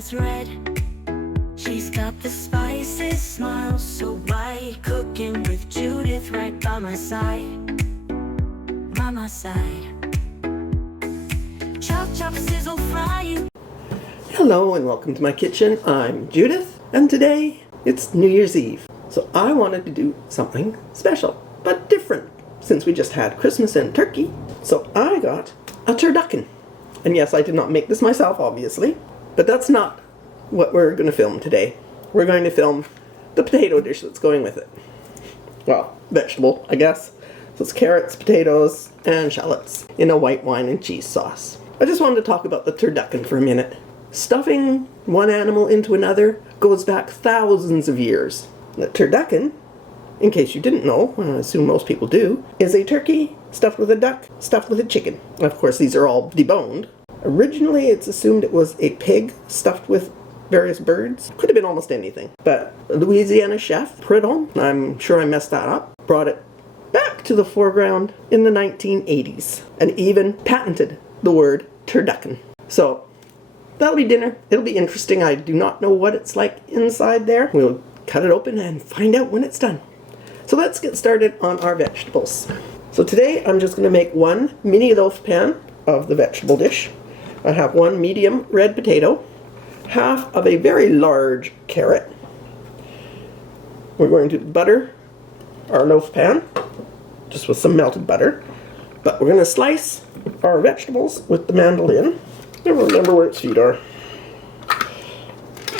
that's red. She's got the spices, smile so bright. Cooking with Judith right by my side. By my side. Chop, chop, sizzle, fry. Hello and welcome to my kitchen. I'm Judith, and today it's New Year's Eve. So I wanted to do something special, but different, since we just had Christmas and turkey. So I got a turducken. And yes, I did not make this myself, obviously, but that's not what we're going to film today. We're going to film the potato dish that's going with it. Well, vegetable, I guess. So it's carrots, potatoes, and shallots in a white wine and cheese sauce. I just wanted to talk about the turducken for a minute. Stuffing one animal into another goes back thousands of years. The turducken, in case you didn't know, I assume most people do, is a turkey stuffed with a duck, stuffed with a chicken. Of course, these are all deboned. Originally, it's assumed it was a pig stuffed with various birds. Could have been almost anything. But a Louisiana chef, Prudhomme, I'm sure I messed that up, brought it back to the foreground in the 1980s and even patented the word turducken. So that'll be dinner. It'll be interesting. I do not know what it's like inside there. We'll cut it open and find out when it's done. So let's get started on our vegetables. So today I'm just going to make one mini loaf pan of the vegetable dish. I have one medium red potato, half of a very large carrot. We're going to butter our loaf pan, just with some melted butter. But we're going to slice our vegetables with the mandolin. Never remember where its feet are.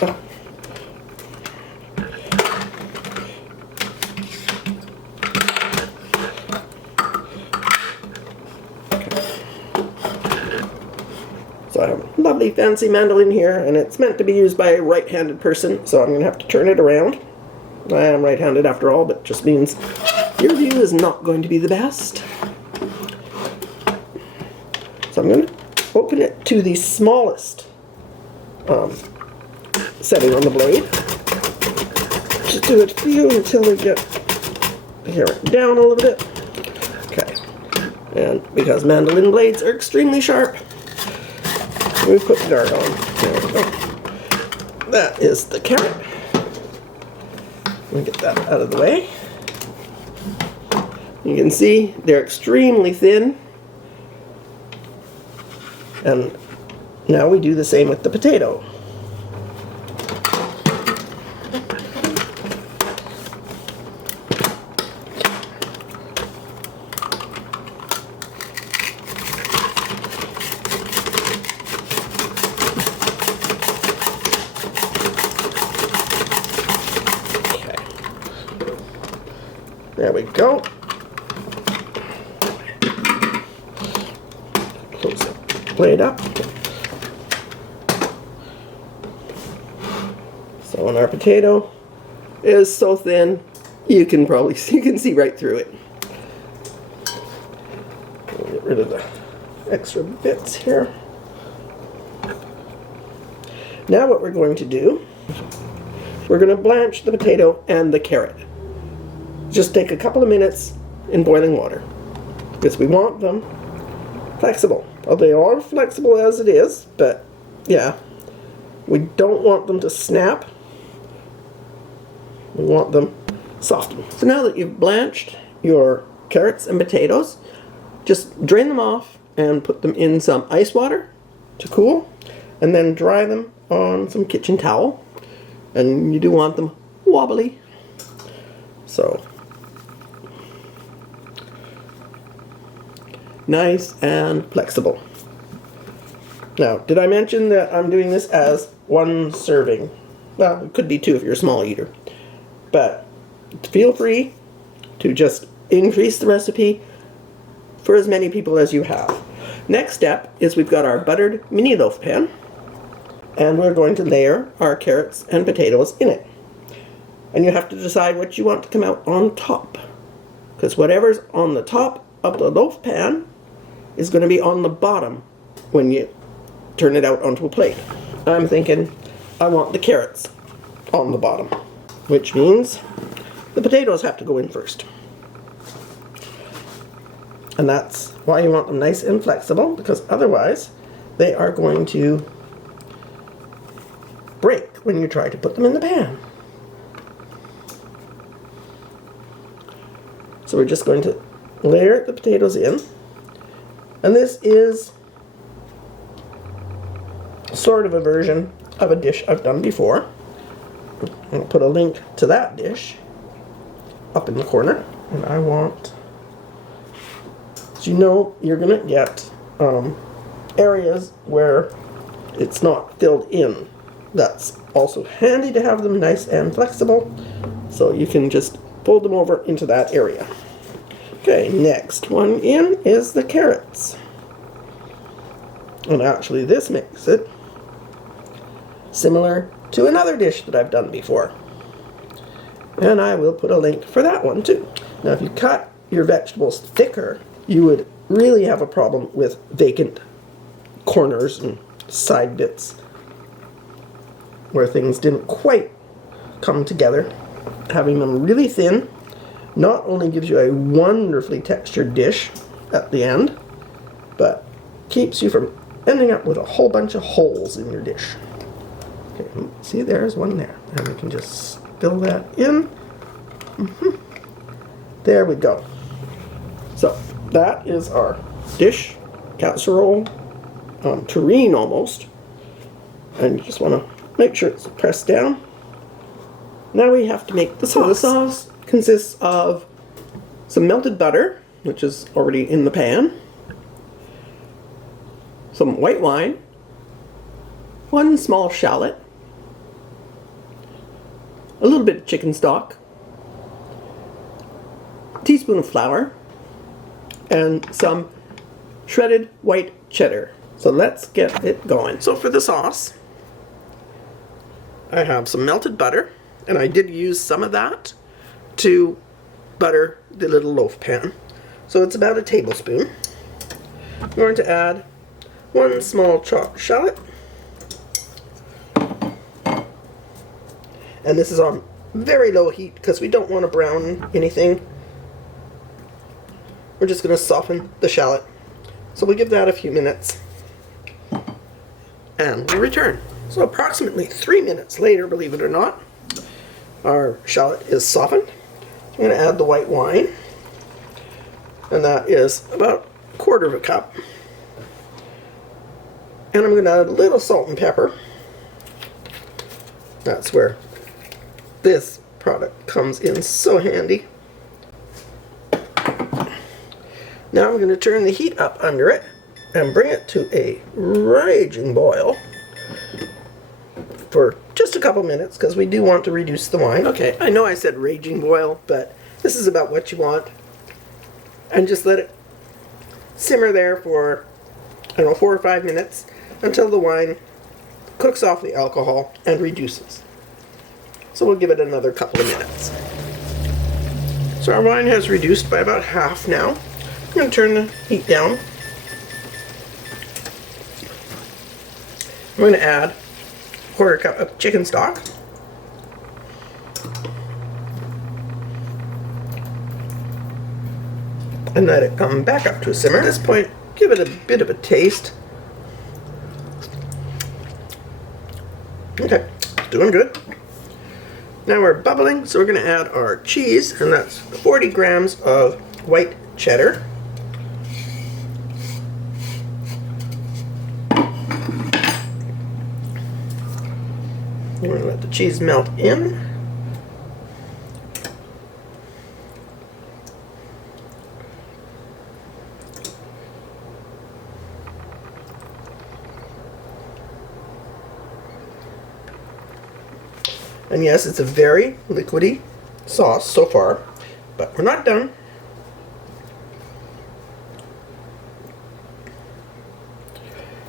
Oh. So I have a lovely fancy mandolin here, and it's meant to be used by a right-handed person, so I'm going to have to turn it around. I am right-handed after all, but it just means your view is not going to be the best. So I'm going to open it to the smallest setting on the blade. Just do a few until we get the carrot down a little bit. Okay. And because mandolin blades are extremely sharp, we put the dart on. There we go. That is the carrot. Let me get that out of the way. You can see they're extremely thin. And now we do the same with the potato. Okay. There we go. Close the blade up. So when our potato is so thin, you can see right through it. We'll get rid of the extra bits here. Now what we're going to do, we're going to blanch the potato and the carrot. Just take a couple of minutes in boiling water, because we want them flexible. Well, they are flexible as it is, but yeah, we don't want them to snap. We want them softened. So now that you've blanched your carrots and potatoes, just drain them off and put them in some ice water to cool, and then dry them on some kitchen towel. And you do want them wobbly. So nice and flexible. Now, did I mention that I'm doing this as one serving? Well, it could be two if you're a small eater. But feel free to just increase the recipe for as many people as you have. Next step is we've got our buttered mini loaf pan, and we're going to layer our carrots and potatoes in it. And you have to decide what you want to come out on top, because whatever's on the top of the loaf pan is going to be on the bottom when you turn it out onto a plate. I'm thinking I want the carrots on the bottom, which means the potatoes have to go in first. And that's why you want them nice and flexible, because otherwise they are going to break when you try to put them in the pan. So we're just going to layer the potatoes in. And this is sort of a version of a dish I've done before. I'll put a link to that dish up in the corner. And I want, as you know, you're going to get areas where it's not filled in. That's also handy to have them nice and flexible, so you can just fold them over into that area. Okay, next one in is the carrots. And actually this makes it similar to another dish that I've done before. And I will put a link for that one too. Now if you cut your vegetables thicker, you would really have a problem with vacant corners and side bits where things didn't quite come together. Having them really thin not only gives you a wonderfully textured dish at the end, but keeps you from ending up with a whole bunch of holes in your dish. Okay, see, there's one there. And we can just fill that in. There we go. So that is our dish, casserole, tureen almost. And you just want to make sure it's pressed down. Now we have to make the sauce. So the sauce consists of some melted butter, which is already in the pan, some white wine, 1 small shallot, a little bit of chicken stock, a teaspoon of flour, and some shredded white cheddar. So let's get it going. So for the sauce, I have some melted butter, and I did use some of that to butter the little loaf pan. So it's about a tablespoon. I'm going to add 1 small chopped shallot. And this is on very low heat because we don't want to brown anything. We're just going to soften the shallot. So we'll give that a few minutes. And we'll return. So approximately 3 minutes later, believe it or not, our shallot is softened. So I'm going to add the white wine. And that is about 1/4 cup. And I'm going to add a little salt and pepper. That's where this product comes in so handy. Now I'm going to turn the heat up under it and bring it to a raging boil for just a couple minutes because we do want to reduce the wine. Okay, I know I said raging boil, but this is about what you want. And just let it simmer there for, I don't know, 4 or 5 minutes until the wine cooks off the alcohol and reduces. So we'll give it another couple of minutes. So our wine has reduced by about half now. I'm going to turn the heat down. I'm going to add 1/4 cup of chicken stock. And let it come back up to a simmer. At this point, give it a bit of a taste. Okay, doing good. Now we're bubbling, so we're going to add our cheese, and that's 40 grams of white cheddar. We're going to let the cheese melt in. And yes, it's a very liquidy sauce so far, but we're not done.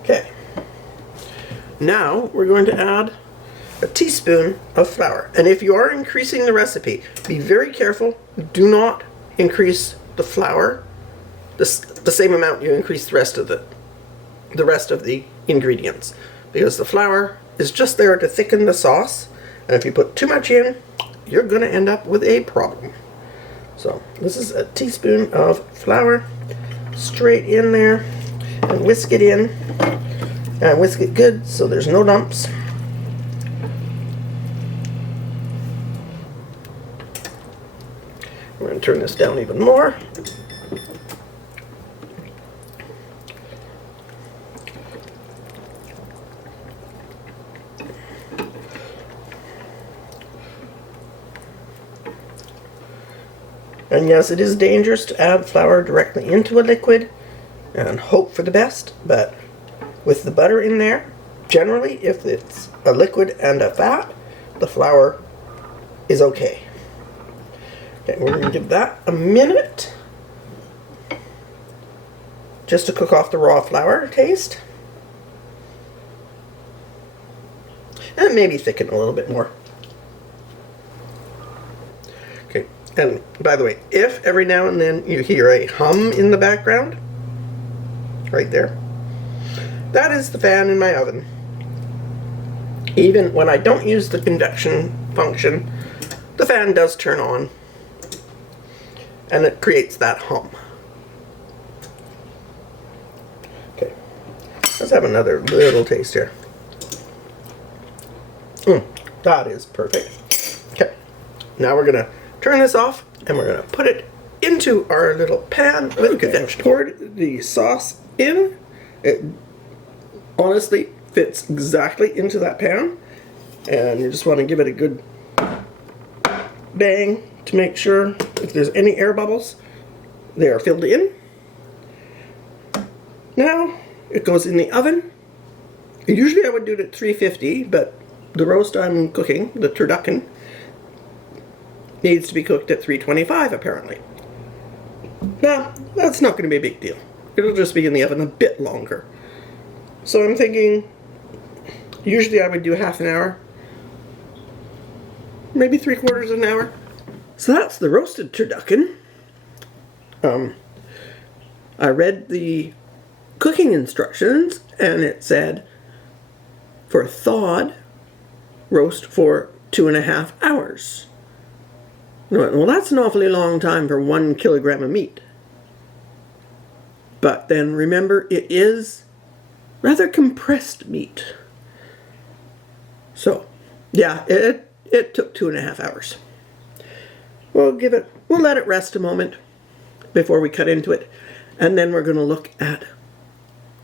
Okay. Now we're going to add a teaspoon of flour. And if you are increasing the recipe, be very careful. Do not increase the flour the same amount you increase the rest of the ingredients, because the flour is just there to thicken the sauce. And if you put too much in, you're going to end up with a problem. So this is a teaspoon of flour straight in there, and whisk it in. And whisk it good so there's no lumps. I'm going to turn this down even more. And yes, it is dangerous to add flour directly into a liquid and hope for the best, but with the butter in there, generally, if it's a liquid and a fat, the flour is okay. Okay, we're going to give that a minute just to cook off the raw flour taste. And maybe thicken a little bit more. Okay, and by the way, if every now and then you hear a hum in the background, right there, that is the fan in my oven. Even when I don't use the conduction function, the fan does turn on and it creates that hum. Okay, let's have another little taste here. That is perfect. Okay, now we're gonna turn this off and we're gonna put it into our little pan with convention. Poured the sauce in. It honestly fits exactly into that pan, and you just want to give it a good bang to make sure if there's any air bubbles, they are filled in. Now it goes in the oven. Usually I would do it at 350, but the roast I'm cooking, the turducken, needs to be cooked at 325 apparently. Now, that's not going to be a big deal. It'll just be in the oven a bit longer. So I'm thinking, usually I would do half an hour, maybe 3/4 of an hour. So that's the roasted turducken. I read the cooking instructions and it said for thawed, roast for 2.5 hours. Well, that's an awfully long time for 1 kilogram of meat. But then remember, it is rather compressed meat. So, yeah, it took 2.5 hours. We'll let it rest a moment before we cut into it. And then we're going to look at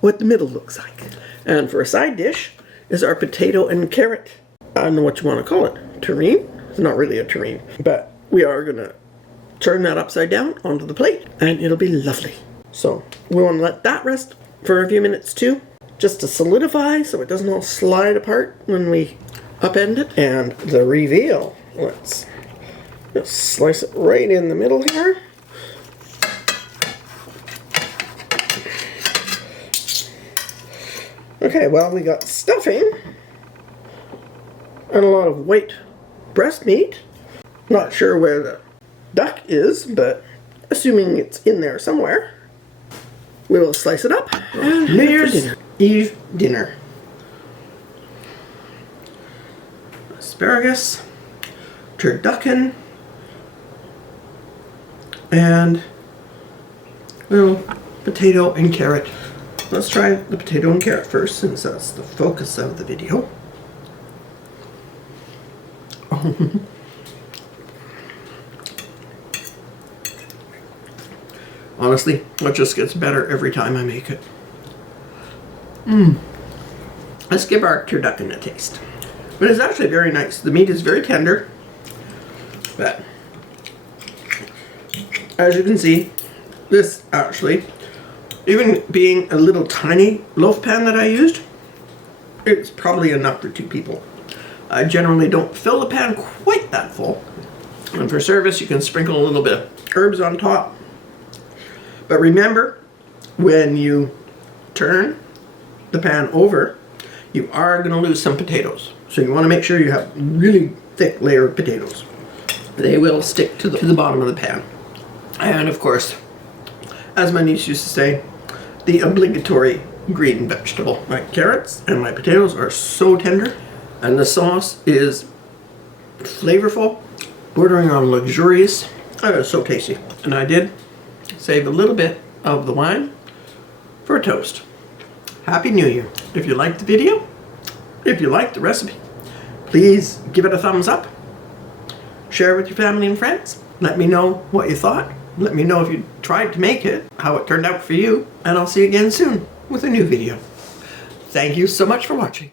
what the middle looks like. And for a side dish is our potato and carrot. I don't know what you want to call it. Terrine? It's not really a terrine. But we are going to turn that upside down onto the plate. And it'll be lovely. So we want to let that rest for a few minutes too. Just to solidify so it doesn't all slide apart when we upend it. And the reveal. Let's just slice it right in the middle here. Okay, well, we got stuffing and a lot of white breast meat. Not sure where the duck is, but assuming it's in there somewhere, we will slice it up. And New Year's Eve dinner. Asparagus, turducken, and little potato and carrot. Let's try the potato and carrot first, since that's the focus of the video. Honestly, it just gets better every time I make it. Let's give our turducken a taste. But it's actually very nice. The meat is very tender. But as you can see, this actually, even being a little tiny loaf pan that I used, it's probably enough for 2 people. I generally don't fill the pan quite that full. And for service, you can sprinkle a little bit of herbs on top. But remember, when you turn the pan over, you are going to lose some potatoes. So you want to make sure you have really thick layer of potatoes. They will stick to the bottom of the pan. And of course, as my niece used to say, the obligatory green vegetable. My carrots and my potatoes are so tender, and the sauce is flavorful, bordering on luxurious. Oh, it's so tasty. And I did save a little bit of the wine for a toast. Happy New Year. If you liked the video, if you liked the recipe, please give it a thumbs up, share it with your family and friends, Let me know what you thought. Let me know if you tried to make it, how it turned out for you, and I'll see you again soon with a new video. Thank you so much for watching.